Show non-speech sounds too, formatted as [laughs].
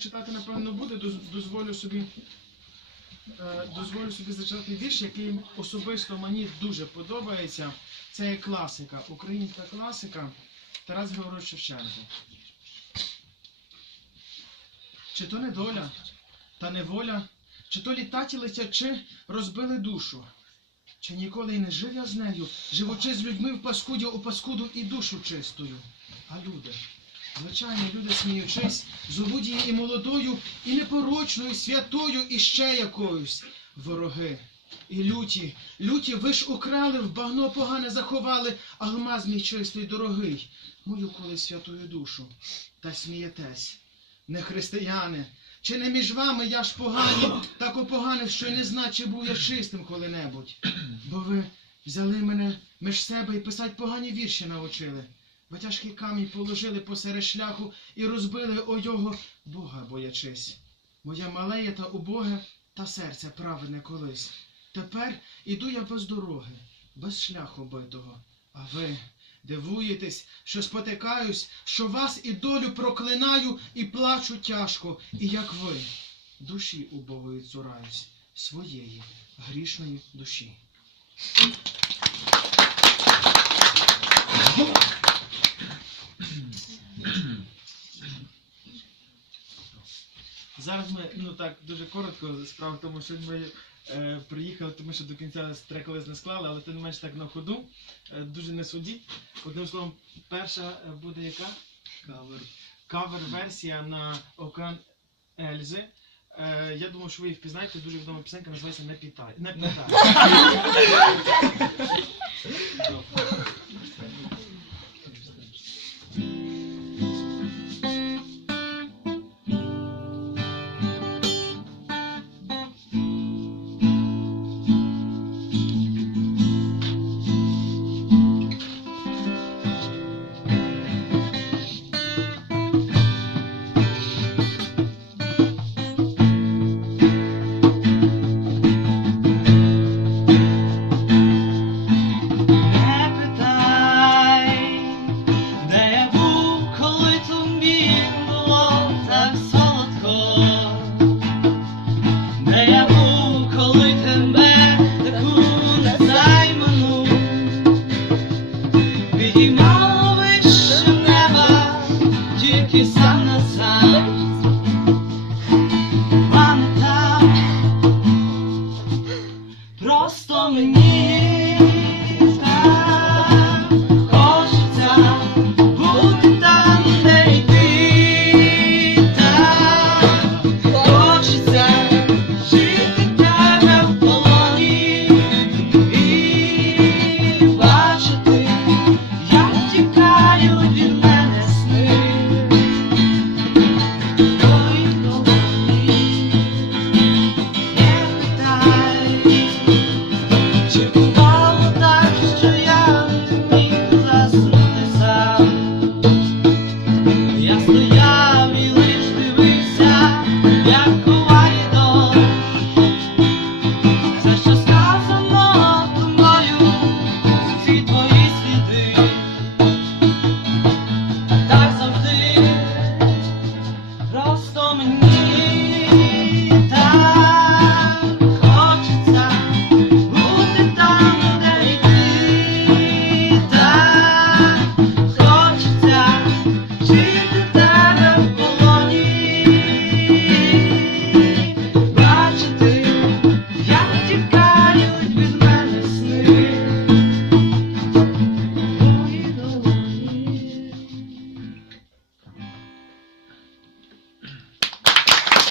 читати, напевно, буде, дозволю собі. е, Дозволю собі зачитати вірш, який особисто мені дуже подобається. Це є класика, українська класика Тарас Григорович Шевченко. Чи то не доля, та неволя, чи то літаті летячи розбили душу? Чи ніколи й не жив я з нею, живучи з людьми в паскуді у паскуду і душу чистою? А люди, звичайно, люди сміючись, зовуть її і молодою, і непорочною, святою, і ще якоюсь. Вороги. І люті, люті, ви ж украли, в багно погане заховали, алмаз мій чистий, дорогий, мою колись святою душу. Та смієтесь, не християни, чи не між вами я ж поганий, так опоганив, що й не знаю, чи був я чистим коли-небудь. Бо ви взяли мене між себе і писать погані вірші навчили. Ви тяжкий камінь положили посеред шляху і розбили о його Бога боячись. Моє малеє та убоге, та серце праведне колись. Тепер іду я без дороги, без шляху битого. А ви дивуєтесь, що спотикаюсь, що вас і долю проклинаю і плачу тяжко, і як ви, душі убогої цураюсь, своєї грішної душі. Зараз ми, ну так, дуже коротко, справа в тому, що ми е, приїхали, тому що до кінця трек не склали, але тим не менш так на ходу. Е, дуже не судіть. Одним словом, перша е, буде яка? Кавер. Кавер-версія на Океан Ельзи. Е, я думаю, що ви їх впізнаєте, дуже відома пісенька називається Не пітай. Не питай. [laughs] Я